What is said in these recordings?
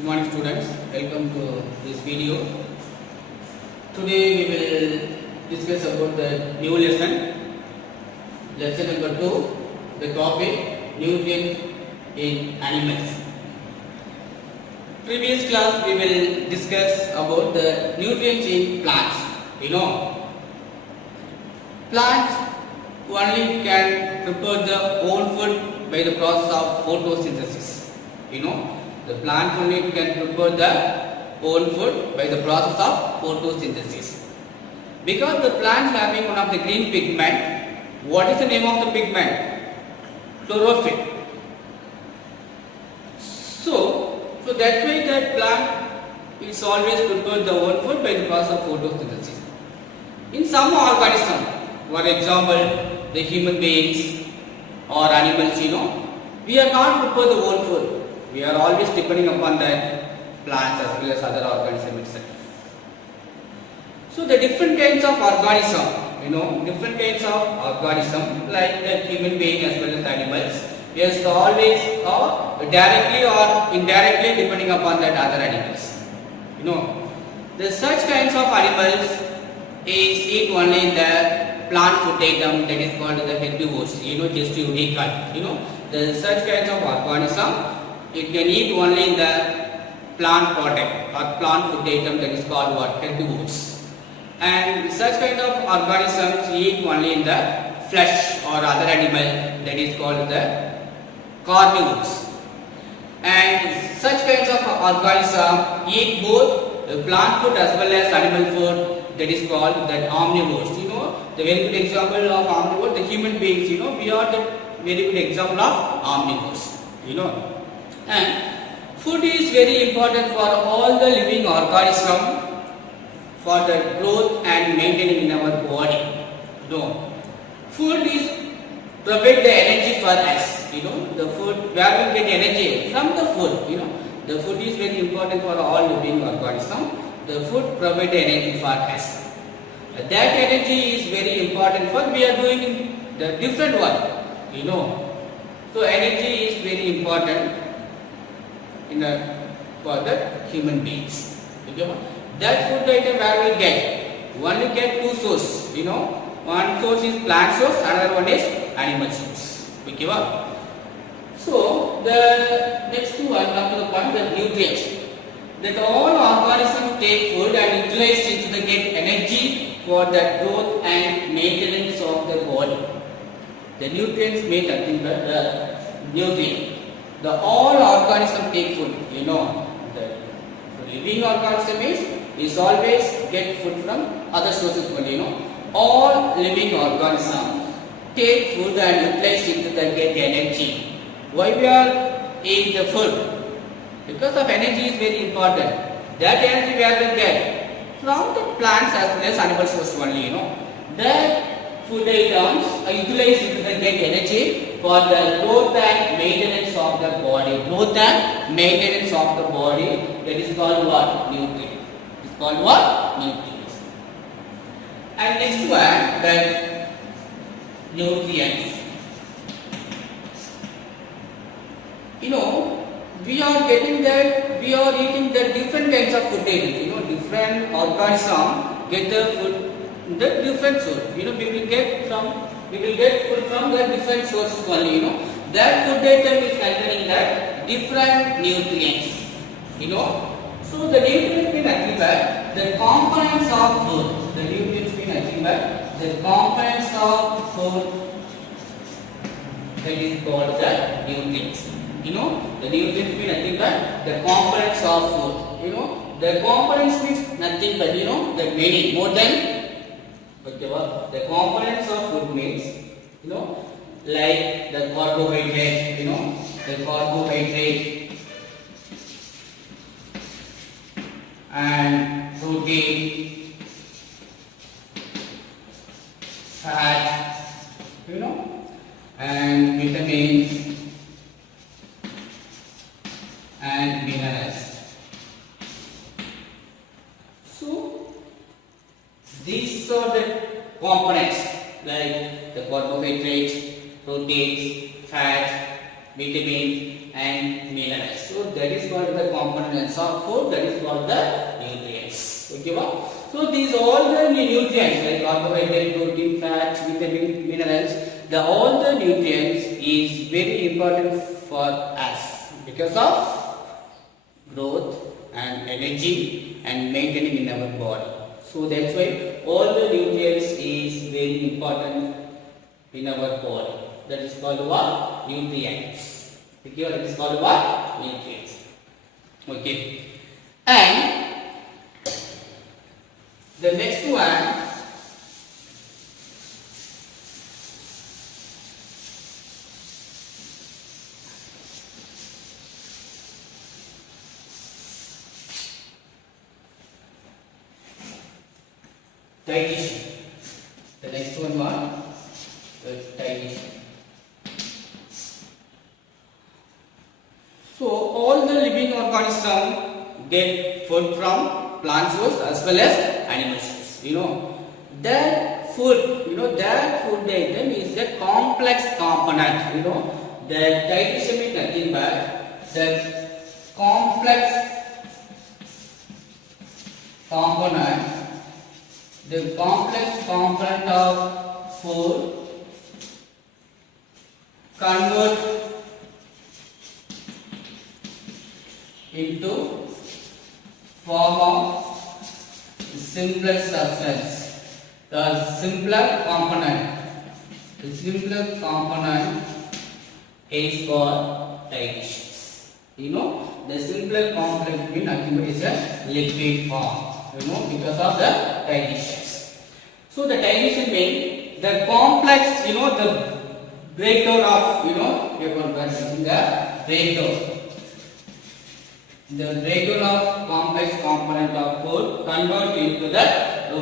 Good morning students, welcome to this video. Today we will discuss about the new lesson number 2, the topic nutrients in animals. Previous class we will discuss about the nutrients in plants. Plants only can prepare their own food by the process of photosynthesis. The plant only can prepare their own food by the process of photosynthesis. Because the plant having one of the green pigment, what is the name of the pigment? Chlorophyll. So that's why that plant is always prepare the own food by the process of photosynthesis. In some organisms, for example, the human beings or animals, we are not prepare the own food. We are always depending upon the plants as well as other organisms itself. So the different kinds of organism, different kinds of organism like the human being as well as animals, is always directly or indirectly depending upon that other animals. The such kinds of animals is eat only the plant food item that is called the herbivores. Just you recall. The such kinds of organism, it can eat only the plant product or plant food item that is called what? Herbivores. And such kind of organisms eat only in the flesh or other animal that is called the carnivores. And such kinds of organisms eat both the plant food as well as animal food that is called the omnivores. The very good example of omnivore, the human beings, we are the very good example of omnivores. And food is very important for all the living organisms for the growth and maintaining in our body. Food is provide the energy for us. The food, where we get energy? From the food. The food is very important for all living organisms. The food provide the energy for us. That energy is very important for we are doing the different one. So energy is very important for the human beings. That food item where we get? Only get two sources. One source is plant source, another one is animal source. So the next one come to the point, the nutrients. That all organisms take food and utilize it to get energy for the growth and maintenance of the body. The nutrients mean nothing but the nutrient. The all organisms take food. The living organism is always get food from other sources only. All living organisms take food and utilize it to get energy. Why we are eating the food? Because of energy is very important. That energy we are get from the plants as well as animal source only. That food items are utilized to get energy for the growth and maintenance of the body. Growth and maintenance of the body. That is called what? Nutrient. It is called what? Nutrients. And next one, the nutrients. We are getting that, we are eating the different kinds of food items. Different organisms get the food, the different source. We will get food from the different sources only. That food item is containing the different nutrients. So the nutrients mean nothing but the components of food. The nutrients mean nothing but the components of food that is called the nutrients. The nutrients mean nothing but the components of food. The components means nothing but the many, more than the components of food means like the carbohydrate, the carbohydrate and protein, fat, and vitamins and minerals. So these are the components like the carbohydrates, proteins, fat, vitamins and minerals. So that is called the components of food, that is called the nutrients. Okay, wow? So these all the nutrients like carbohydrate, protein, fat, vitamin, minerals, the all the nutrients is very important for us because of growth and energy and maintaining in our body. So that's why all the nutrients is very important in our body. That is called what? Nutrients. Okay, that is called what? Nutrients. Okay. And the next one, digestion. The next one was digestion. So all the living organisms get food from plant source as well as animal source. That food, that food item is a complex component. The digestion is nothing but the complex component. The complex component of food convert into form of simpler substance. The simpler component is called digestion. The simpler component means nothing but is a liquid form. Because of the digestions. So the digestion means the complex, the breakdown of, the breakdown of complex component of food convert into the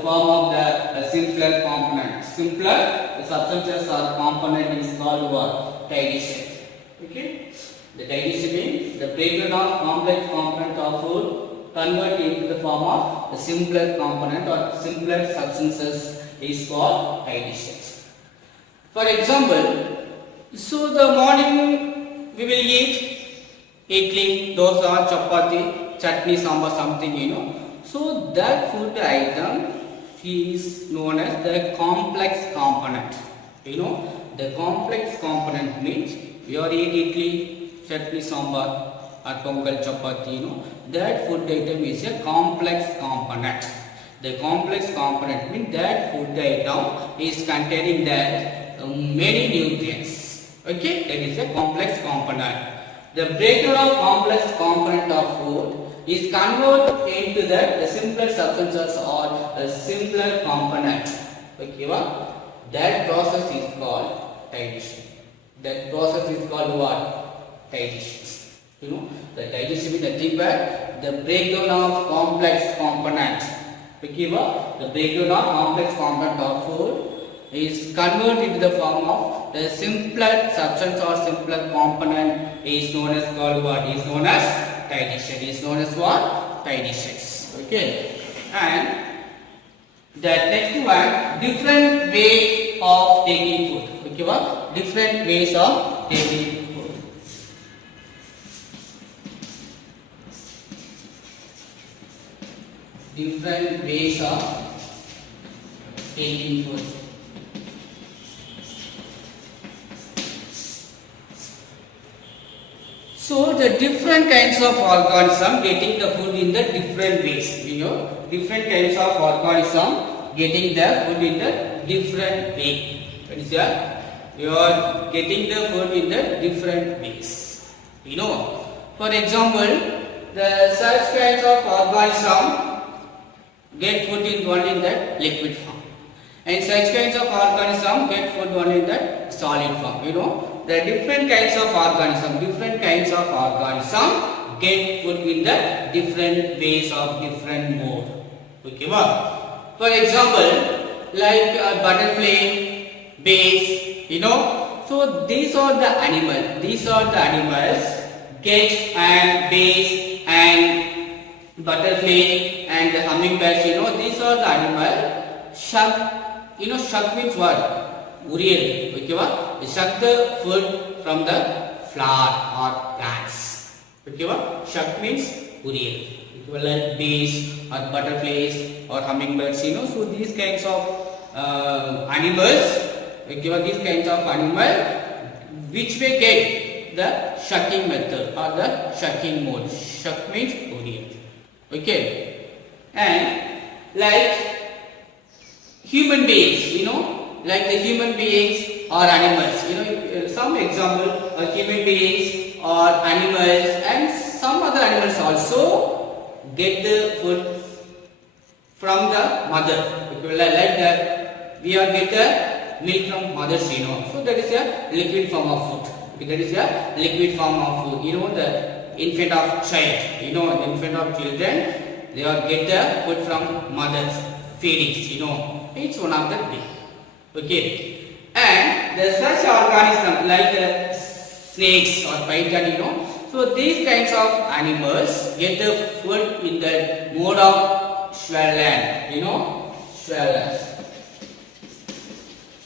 form of the simpler component. Simpler the substances or component is called what? Digestion. Okay. The digestion means the breakdown of complex component of food convert into the form of the simpler component or simpler substances is called digestion. For example, so the morning we will eat idli, dosa, chapati, chutney, sambar, something, So that food item is known as the complex component. The complex component means we are eating idli, chutney, sambar, or pongal, chapati, that food item is a complex component. The complex component means that food item is containing that many nutrients. Okay, that is a complex component. The breakdown of complex component of food is converted into the simpler substances or a simpler component. Okay, that process is called digestion. That process is called what? Digestion. The digestion is nothing but the breakdown of complex component. Okay, the breakdown of complex component of food is converted into the form of the simpler substance or simpler component is known as called what? Is known as digestion. Is known as what? Digestion. Okay, and that next one, different way of taking food. Okay, different ways of taking food. Different ways of taking food. So the different kinds of organism getting the food in the different ways. Different kinds of organism getting the food in the different way. What is that? You are getting the food in the different ways. For example, the such kinds of organism get food in one in that liquid form, and such kinds of organism get food one in that solid form. The different kinds of organism get food in the different ways of different mode. Okay, for example, like butterfly, bees, so these are the animals get and bees and butterfly and the hummingbirds, these are the animals. Shuck means what? Uriel. Okay, they suck the food from the flower or plants. Okay, what? Shuck means Uriel. Like bees or butterflies or hummingbirds, you know. So these kinds of animals, okay, what these kinds of animal, which may get the shucking method or the shucking mode. Shuck means Uriel. Okay, and like human beings, you know, like the human beings or animals, you know, some example are human beings or animals and some other animals also get the food from the mother. Like that, we are get the milk from mothers, you know. So that is a liquid form of food. That is a liquid form of food. You know, the infant of child, you know, the infant of children, they are get the food from mothers feedings, you know. It's one of the thing. Okay, and the such organism like the snakes or python, you know. So these kinds of animals get the food in the mode of swollen, you know, swollen.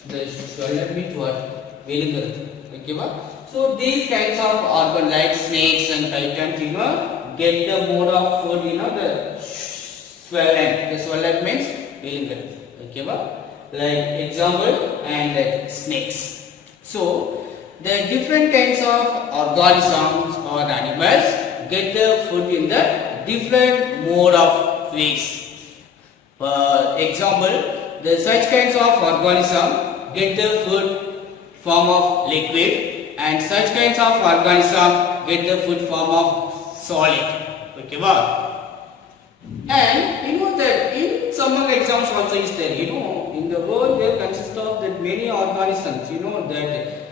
The swollen means what? Okay, what? So these kinds of organ like snakes and pythons, you know, get the mode of food, you know, the swollen. The swollen means okay, what? Like example and like snakes. So the different kinds of organisms or animals get the food in the different mode of ways. For example, the such kinds of organism get the food form of liquid and such kinds of organism get the food form of solid. Okay, what? And you know that in some exams also is there, you know, in the world there consists of that many organisms, you know, that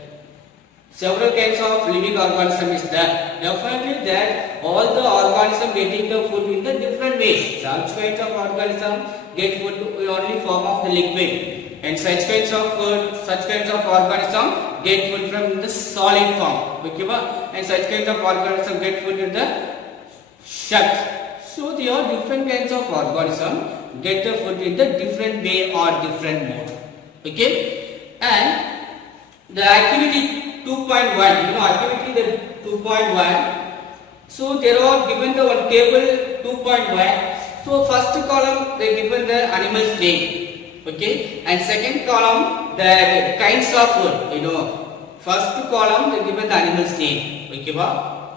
several kinds of living organisms is there. Definitely that all the organisms getting the food in the different ways. Such kinds of organisms get food only form of the liquid, and such kinds of food, such kinds of organisms get food from the solid form. Okay, and such kinds of organisms get food in the shuck. So there are different kinds of organisms get the food in the different way or different mode. Okay, and the activity 2.1, you know, activity the 2.1. So there are given the one table 2.1. So first column they given the animal's name, okay, and second column the kinds of food, you know. First column they given the animal's name, okay,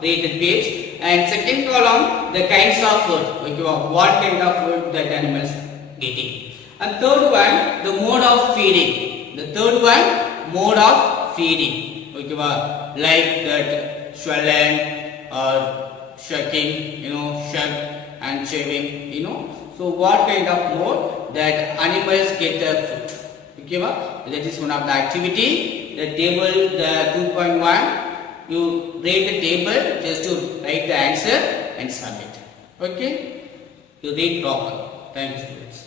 read the page, and second column the kinds of food, okay, what kind of food that animals getting, and third one the mode of feeding. The third one mode of feeding. Okay, like that swollen or shucking, you know, shuck and shaving, you know. So what kind of mode that animals get the food. Okay, that is one of the activity. The table, the 2.1, you read the table just to write the answer and submit. Okay, you read properly. Thank you, students.